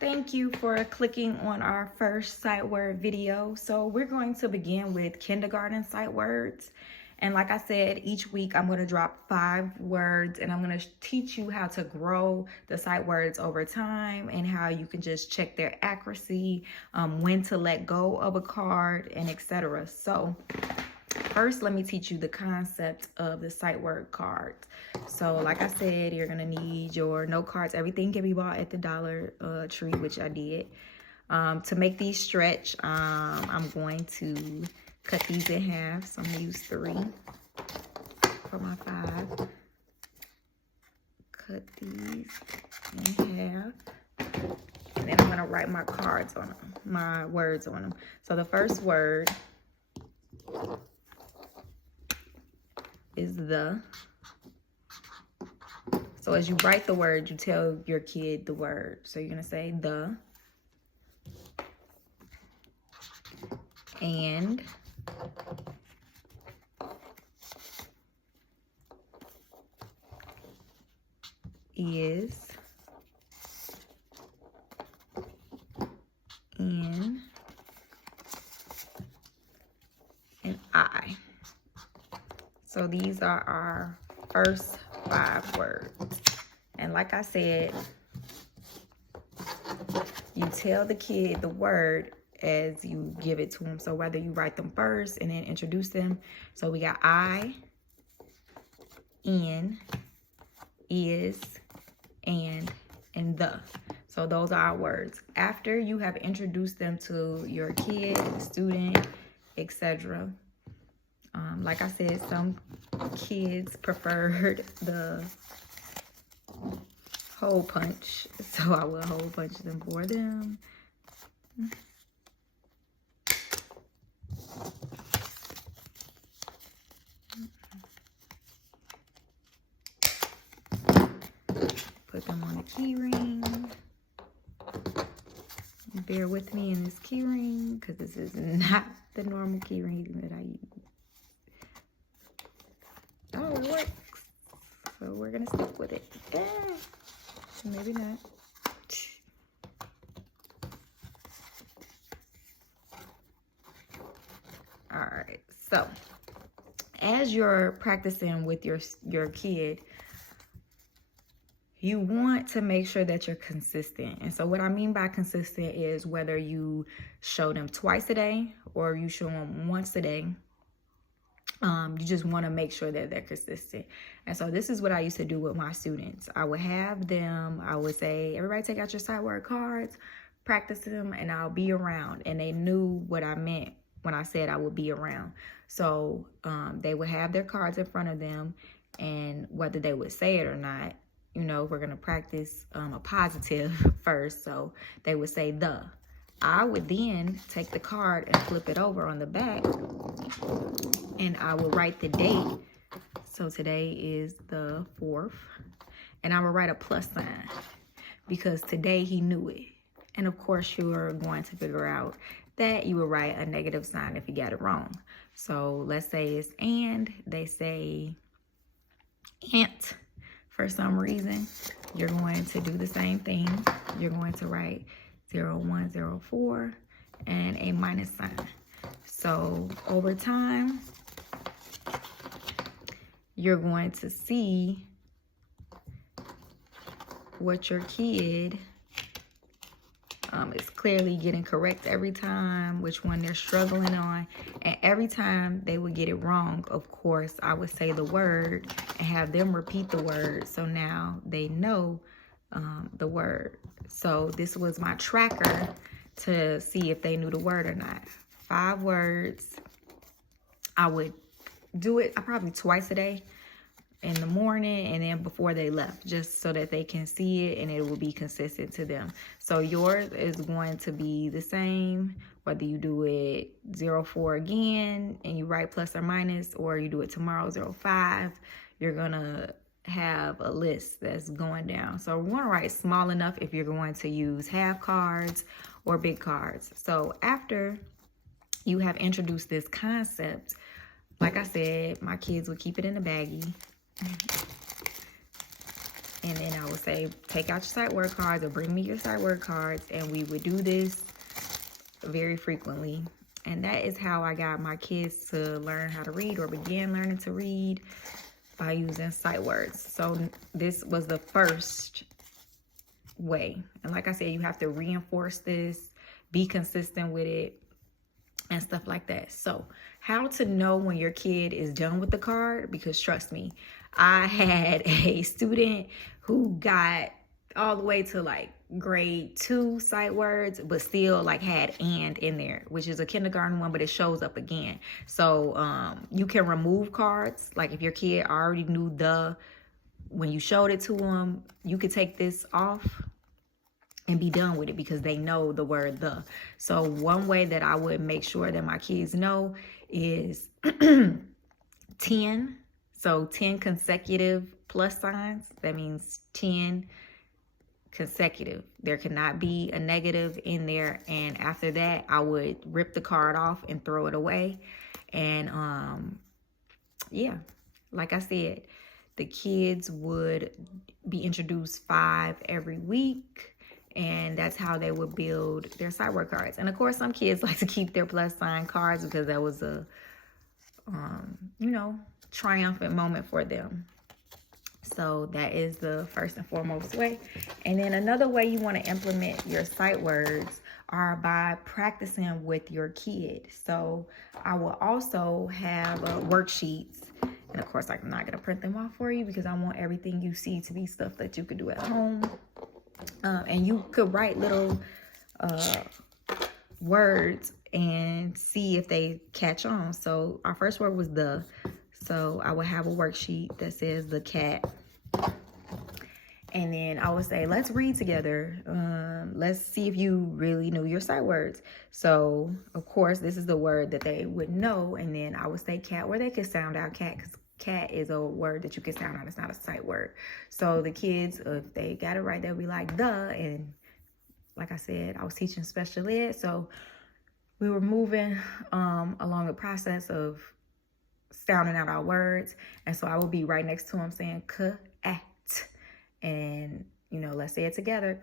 Thank you for clicking on our first sight word video. So we're going to begin with kindergarten sight words. And like I said, each week I'm going to drop 5 words and I'm going to teach you how to grow the sight words over time and how you can just check their accuracy, when to let go of a card, and etc. So first, let me teach you the concept of the sight word cards. So like I said, you're going to need your note cards. Everything can be bought at the Dollar Tree, which I did. To make these stretch, I'm going to cut these in half. So I'm going to use 3 for my 5. Cut these in half. And then I'm going to write my cards on them, my words on them. So the first word is the. So as you write the word, you tell your kid the word. So you're going to say the, and, is, in, and I. So these are our first 5 words. And like I said, you tell the kid the word as you give it to them. So whether you write them first and then introduce them. So we got I, in, is, and the. So those are our words. After you have introduced them to your kid, student, etc. Like I said, some kids preferred the hole punch, so I will hole punch them for them. Put them on the key ring. Bear with me in this key ring because this is not the normal key ring that I use. Oh, it works. So we're gonna stick with it. Maybe not. All right. So as you're practicing with your kid, you want to make sure that you're consistent. And so what I mean by consistent is whether you show them twice a day or you show them once a day. You just want to make sure that they're consistent. And so this is what I used to do with my students. I would have them, I would say, everybody take out your sight word cards, practice them, and I'll be around. And they knew what I meant when I said I would be around. So they would have their cards in front of them, and whether they would say it or not, you know, we're going to practice a positive first. So they would say the. I would then take the card and flip it over on the back, and I will write the date. So today is the 4th, and I will write a plus sign because today he knew it. And of course, you're going to figure out that you will write a negative sign if you got it wrong. So let's say it's and, they say ant for some reason. You're going to do the same thing. You're going to write 0104 and a minus sign. So over time, you're going to see what your kid is clearly getting correct every time, which one they're struggling on. And every time they would get it wrong, of course, I would say the word and have them repeat the word. So now they know the word. So this was my tracker to see if they knew the word or not. 5 words. I would do it probably twice a day, in the morning and then before they left, just so that they can see it and it will be consistent to them. So yours is going to be the same, whether you do it 04 again and you write plus or minus, or you do it tomorrow 05, you're gonna have a list that's going down. So we want to write small enough if you're going to use half cards or big cards. So after you have introduced this concept, like I said, my kids would keep it in the baggie. And then I would say, take out your sight word cards or bring me your sight word cards. And we would do this very frequently. And that is how I got my kids to learn how to read or began learning to read by using sight words. So this was the first way. And like I said, you have to reinforce this, be consistent with it, and stuff like that. So how to know when your kid is done with the card, because trust me, I had a student who got all the way to like grade 2 sight words, but still like had and in there, which is a kindergarten one, but it shows up again. So you can remove cards. Like if your kid already knew the, when you showed it to them, you could take this off and be done with it because they know the word the. So one way that I would make sure that my kids know is 10. So 10 consecutive plus signs. That means 10 consecutive. There cannot be a negative in there. And after that, I would rip the card off and throw it away. And yeah, like I said, the kids would be introduced 5 every week. And that's how they would build their sight word cards. And of course, some kids like to keep their plus sign cards because that was a, you know, triumphant moment for them. So that is the first and foremost way. And then another way you want to implement your sight words are by practicing with your kid. So I will also have worksheets. And of course, I'm not going to print them off for you because I want everything you see to be stuff that you could do at home. And you could write little words and see if they catch on. So our first word was the. So I would have a worksheet that says the cat. And then I would say, let's read together. Let's see if you really knew your sight words. So, of course, this is the word that they would know. And then I would say cat, where they could sound out cat, because cat is a word that you can sound out. It's not a sight word. So the kids, if they got it right, they'll be like the. And like I said, I was teaching special ed. So we were moving along the process of sounding out our words. And so I would be right next to them saying cat. And, you know, let's say it together,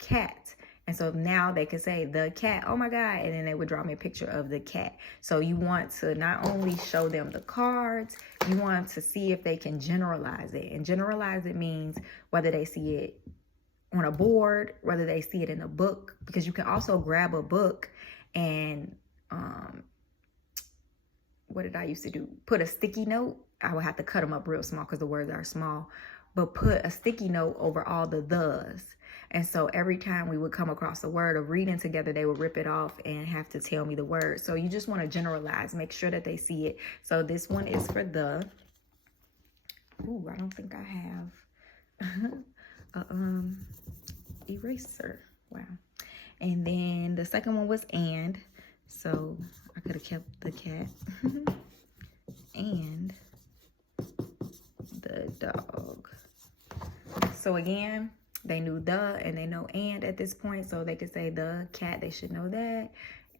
cat. And so now they could say the cat, oh my God, and then they would draw me a picture of the cat. So you want to not only show them the cards, you want to see if they can generalize it. And generalize it means whether they see it on a board, whether they see it in a book, because you can also grab a book and, what did I used to do? Put a sticky note. I would have to cut them up real small because the words are small. But put a sticky note over all the thes. And so every time we would come across a word of reading together, they would rip it off and have to tell me the word. So you just want to generalize, make sure that they see it. So this one is for the. Ooh, I don't think I have eraser. Wow. And then the second one was and. So I could have kept the cat. And the dog. So again, they knew the and they know and at this point, so they could say the cat, they should know that,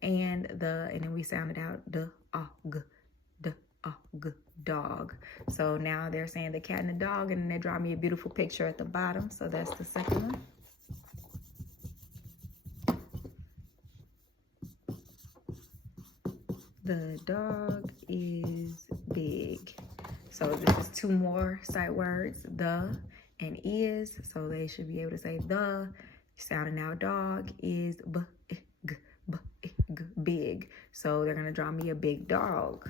and then we sounded out the dog. So now they're saying the cat and the dog, and then they draw me a beautiful picture at the bottom. So that's the second one. The dog is big. So this is 2 more sight words, the and is. So they should be able to say the. Sounding out dog is big. So they're going to draw me a big dog.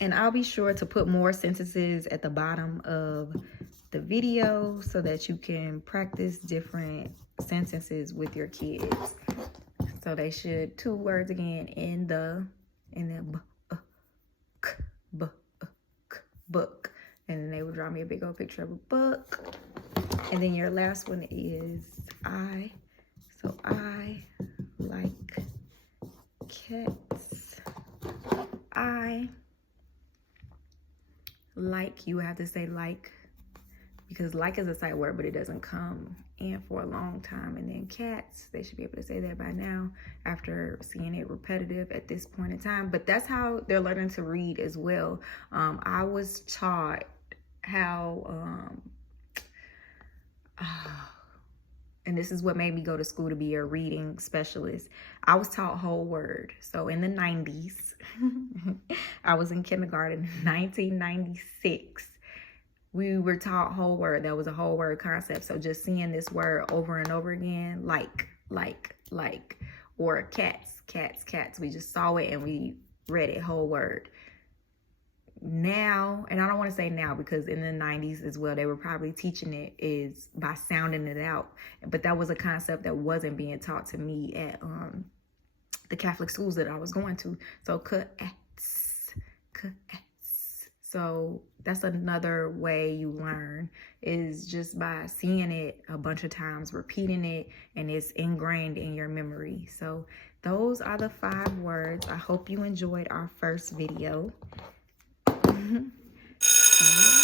And I'll be sure to put more sentences at the bottom of the video so that you can practice different sentences with your kids. So they should 2 words again in the, and then book. And then they would draw me a big old picture of a book. And then your last one is I. So I like cats. I like, you have to say like, because like is a sight word, but it doesn't come in for a long time. And then cats, they should be able to say that by now after seeing it repetitive at this point in time. But that's how they're learning to read as well. I was taught how and this is what made me go to school to be a reading specialist. I was taught whole word. So in the 90s, I was in kindergarten in 1996. We were taught whole word. That was a whole word concept. So just seeing this word over and over again, like, or cats. We just saw it and we read it whole word. Now, and I don't want to say now because in the 90s as well, they were probably teaching it is by sounding it out. But that was a concept that wasn't being taught to me at the Catholic schools that I was going to. So cats. So that's another way you learn, is just by seeing it a bunch of times, repeating it, and it's ingrained in your memory. So those are the 5 words. I hope you enjoyed our first video. See you